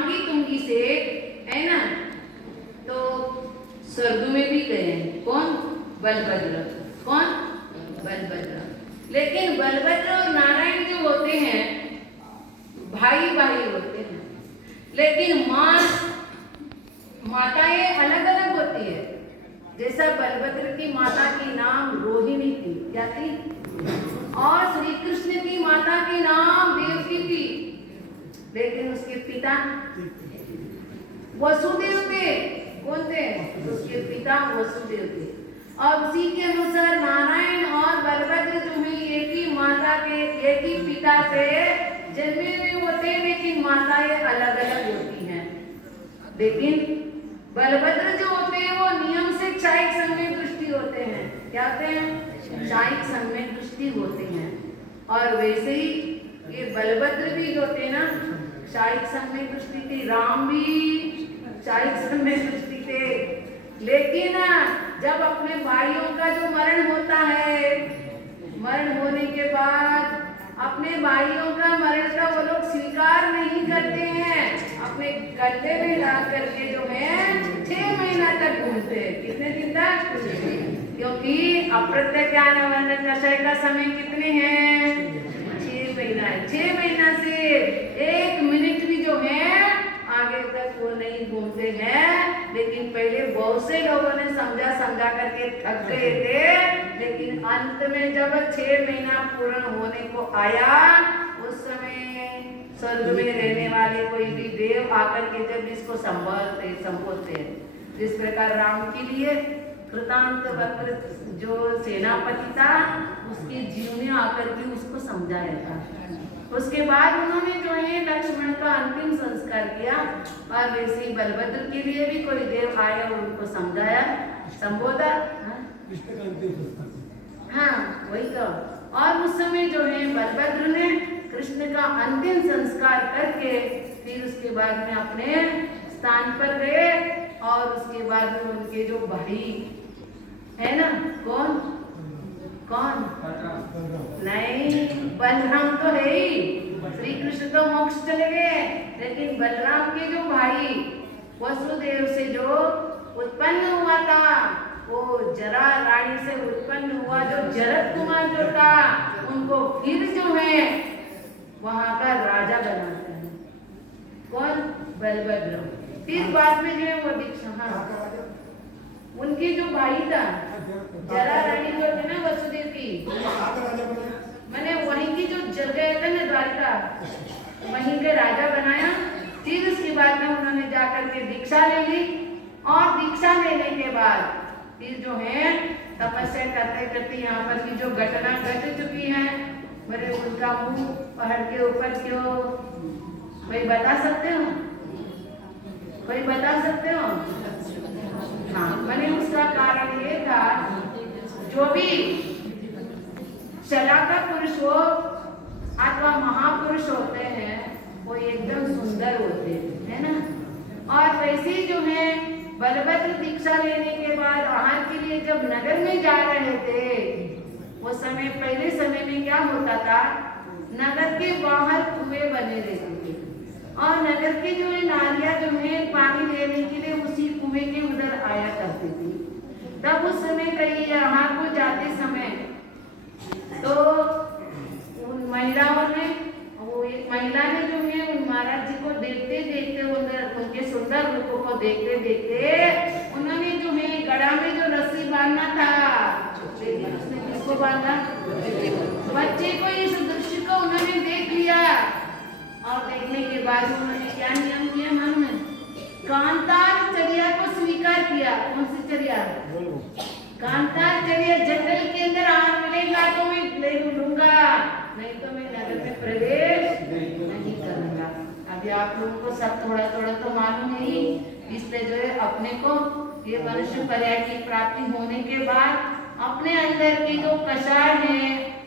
शुभांगी तुंगी से, है ना। तो स्वर्ग में भी गए, कौन? बलभद्र। कौन? बलभद्र। लेकिन बलभद्र और नारायण जो होते हैं भाई भाई होते हैं, लेकिन माताएं अलग अलग होती है। जैसा बलभद्र की माता की नाम रोहिणी थी, क्या थी? और श्री कृष्ण की माता की नाम देवकी थी, लेकिन उसके पिता वसुदेव थे। कौन थे? उसके पिता वसुदेव थे। और उसी के अनुसार नारायण और बलभद्र जो है एक ही माता के एक ही पिता से जन्मे हुए होते हैं, लेकिन माताएं अलग अलग होती हैं। लेकिन बलभद्र जो होते हैं वो नियम से क्षायिक संवेग दृष्टि होते हैं। क्या होते हैं? क्षायिक संवेग दृष्टि होते हैं। और वैसे ही ये बलभद्र भी जो होते हैं ना, क्षायिक संवेग दृष्टि थे। राम भी क्षायिक संवेग दृष्टि थे। लेकिन जब अपने भाइयों का जो मरण होता है, मरण होने के बाद अपने भाइयों का मरण का वो लोग स्वीकार नहीं करते हैं, अपने गड्ढे में ला करके जो है 6 महीना तक घूमते हैं। कितने दिन तक? क्योंकि अप्रत्यज्ञान वर्ण कषाय का समय कितने हैं? 6 महीना है। 6 महीना से 1 मिनट भी जो है आगे तक वो नहीं घूमते हैं। लेकिन पहले बहुत से लोगों ने समझा करके थक गए थे, लेकिन अंत में जब 6 महीना पूर्ण होने को आया, उस समय स्वर्ग में रहने वाले कोई भी देव आकर के जब इसको संबोधते हैं, जिस प्रकार राम के लिए कृतांत वक्र जो सेनापति था, उसके जीव ने आकर के उसको समझाया था। उसके बाद उन्होंने जो है लक्ष्मण का अंतिम संस्कार किया। और वैसे ही बलभद्र के लिए भी कोई देव आया और उनको समझाया, संबोधा। हाँ, वही तो। और उस समय जो है बलभद्र ने कृष्ण का अंतिम संस्कार करके फिर उसके बाद में अपने स्थान पर गए। और उसके बाद में उनके जो भाई है ना, कौन कौन? नहीं, बलराम तो है ही। श्री कृष्ण तो मोक्ष चले गए, लेकिन बलराम के जो भाई वसुदेव से जो उत्पन्न हुआ था, वो जरा रानी से उत्पन्न हुआ जो जरद कुमार जो था, उनको फिर जो है वहां का राजा बनाता है। कौन? बलभद्र। फिर बाद में जो है वो दीक्षा, उनके जो भाई था जरा रानी जो थी ना वसुदेव की, मैंने वहीं की जो जगह था ना द्वारका, वहीं के राजा बनाया। फिर उसके बाद में उन्होंने जाकर के दीक्षा ले ली। और दीक्षा लेने के बाद फिर जो है तपस्या करते करते यहाँ पर की जो घटना घट चुकी है, मेरे उनका मुंह पहाड़ के ऊपर क्यों? कोई बता सकते हो? कोई बता सकते हो? हाँ, मैंने उसका कारण ये था, जो भी चलाका पुरुष हो अथवा महापुरुष होते हैं, वो एकदम सुंदर होते हैं ना। और वैसे ही जो है बलभद्र दीक्षा लेने के बाद वहां के लिए जब नगर में जा रहे थे, वो समय पहले समय में क्या होता था, नगर के बाहर कुएं बने रहते थे। और नगर के जो है नारियां जो है पानी लेने के लिए उसी कुएं के उधर आया करती थी। तब उस समय कहीं यहाँ को जाते समय तो उन महिलाओं ने, वो एक महिला ने जो है उन महाराज जी को देखते देखते, उनके सुंदर रूपों को देखते देखते उन्होंने जो है गड़ा में जो रस्सी बांधना था, लेकिन उसने किसको बांधा? बच्चे को। इस दृश्य को उन्होंने देख लिया। और देखने के बाद उन्होंने क्या नियम किया? मन में कांतार चर्या को स्वीकार किया। कौन सी चर्या? कांतार चर्या। जंगल के अंदर आग मिलेगा तो मैं ले लूंगा, नहीं तो मैं नगर में प्रवेश नहीं करूंगा। अभी आप लोगों को सब थोड़ा थोड़ा तो मालूम है ही, इसलिए जो है अपने को ये मनुष्य पर्याय की प्राप्ति होने के बाद अपने अंदर की जो कषाय है,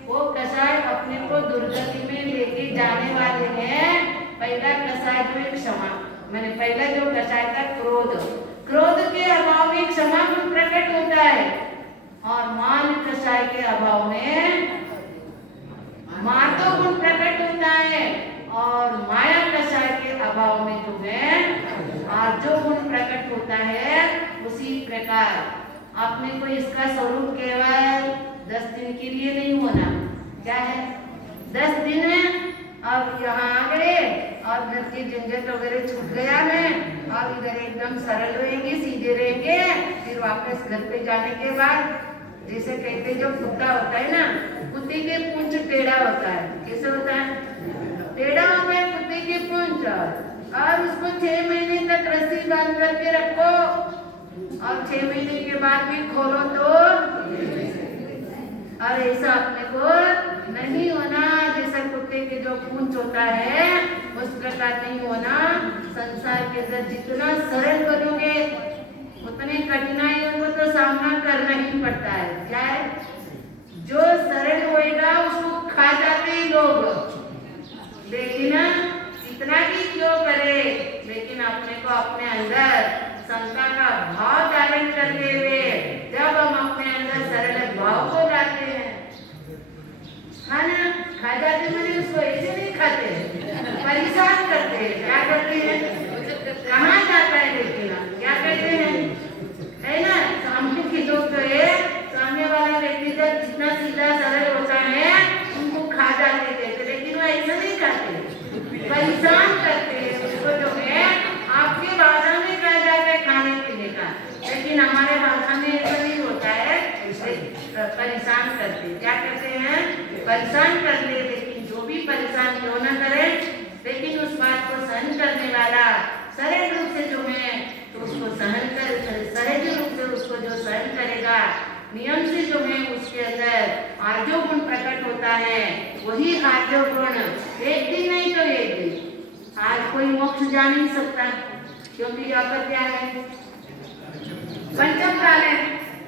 वो कषाय अपने को दुर्गति में लेके जाने वाले हैं। पहला कषाय जो है क्षमा, मैंने पहला जो कषाय था क्रोध, क्रोध के अभाव में क्षमा गुण प्रकट होता है। और मान कषाय के अभाव में मार्दव गुण प्रकट होता है। और माया कषाय के अभाव में जो है आर्जो गुण प्रकट होता है। उसी प्रकार आपने को इसका स्वरूप केवल 10 दिन के लिए नहीं होना, क्या है 10 दिन में अब यहाँ आ गए और घर के झंझट वगैरह छूट गया है और इधर एकदम सरल रहेंगे, सीधे रहेंगे। फिर वापस घर पे जाने के बाद जैसे कहते जो कुत्ता होता है ना, कुत्ते के पूंछ टेढ़ा होता है, कैसे होता है टेढ़ा होता है कुत्ते के पूंछ, और उसको 6 महीने तक रस्सी बांध करके रखो और 6 महीने के बाद भी खोलो तो, और ऐसा अपने को नहीं होना। जैसा कुत्ते के जो पूंछ होता है उस प्रकार नहीं होना। संसार के अंदर जितना सरल बनोगे उतने कठिनाइयों को तो सामना करना ही पड़ता है। क्या है जो सरल होएगा उसको खा जाते हैं लोग, लेकिन इतना भी क्यों करे, लेकिन अपने को अपने अंदर समता का भाव धारण करते हुए जब हम अपने अंदर सरल भाव को लाते हैं, खाना खा जाते मैंने उसको ऐसे नहीं खाते, परेशान करते हैं। क्या करते हैं, कहाँ जाता है देखिए क्या कहते हैं, है ना सामने के लोग तो है, सामने वाला व्यक्ति जब जितना सीधा सरल होता है उनको खा जाते कहते, लेकिन वो ऐसा नहीं खाते, परेशान करते हैं उसको जो है। आपके भाषा में कहा जाता है खाने पीने का, लेकिन हमारे भाषा में ऐसा नहीं होता है, परेशान करते। क्या कहते हैं, परेशान कर ले, लेकिन जो भी परेशान क्यों न करे, लेकिन उस बात को सहन करने वाला सरल रूप से जो है तो उसको सहन कर, सहज रूप से उसको जो सहन करेगा, नियम से जो है उसके अंदर आर्जो गुण प्रकट होता है। वही आर्जो गुण एक दिन नहीं तो एक दिन, आज कोई मोक्ष जा नहीं सकता, क्योंकि यहाँ पर क्या है पंचम काल है।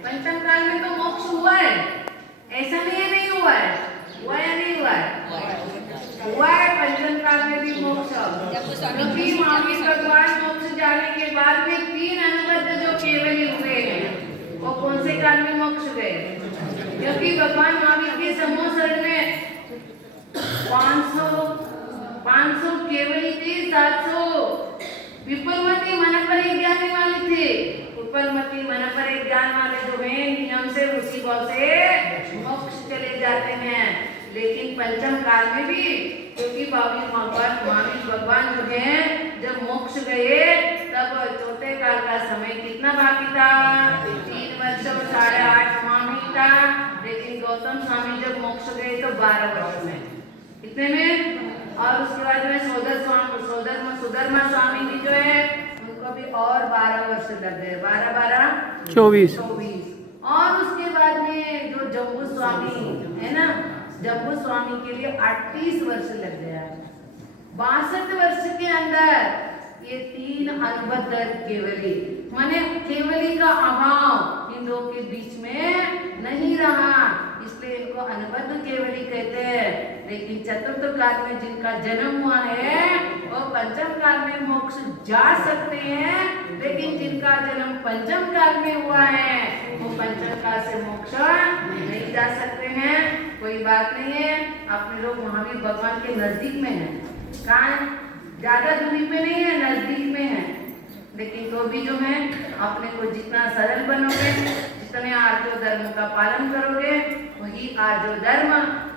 पंचम काल में तो मोक्ष हुआ है, ऐसा नहीं है नहीं हुआ है, हुआ है नहीं हुआ है, हुआ है पंचम काल में भी मोक्ष। क्योंकि महावीर भगवान मोक्ष जाने के बाद में 3 अनुबद्ध जो केवली हुए हैं वो कौन से काल में मोक्ष गए, क्योंकि भगवान महावीर के समूह शरण में 500 केवली थी, 700 विपुलमती मन पर ज्ञानी वाले थे। विपुलमती मन पर ज्ञान वाले जो है नियम से उसी भाव से मोक्ष चले जाते हैं। लेकिन पंचम काल में भी, क्योंकि महावीर भगवान जो है जब मोक्ष गए तब चौथे काल का समय कितना बाकी था, 3 वर्ष और 8.5 माह ही था। लेकिन गौतम स्वामी जब मोक्ष गए तो 12 वर्ष में, कितने में, और उसके बाद में सुधर्मा स्वामी जी जो है उनको भी और 12 वर्ष लग गए, 12 24। और उसके बाद में जो जम्बू स्वामी है ना, जम्बू स्वामी के लिए 38 वर्ष लग गया। 62 वर्ष के अंदर ये 3 अनुबद्ध केवली, माने केवली का अभाव इन लोगों के बीच में नहीं रहा, इसलिए इनको अनुबद्ध केवली कहते हैं। लेकिन चतुर्थ काल में जिनका जन्म हुआ है वो पंचम काल में मोक्ष जा सकते हैं, लेकिन जिनका जन्म पंचम काल में हुआ है वो पंचम काल से मोक्ष नहीं जा सकते हैं। कोई बात नहीं है, अपने लोग महावीर भगवान के नजदीक में है, कहाँ ज्यादा दूरी पे नहीं है, नजदीक में है। लेकिन तो भी जो है अपने को जितना सरल बनोगे, जितने आर्जो धर्म का पालन करोगे, वही आर्जो धर्म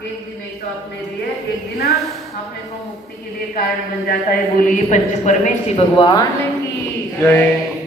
एक दिन नहीं तो अपने लिए एक दिन अपने को मुक्ति के लिए कारण बन जाता है। बोलिए पंच परमेश्वरी भगवान की जय।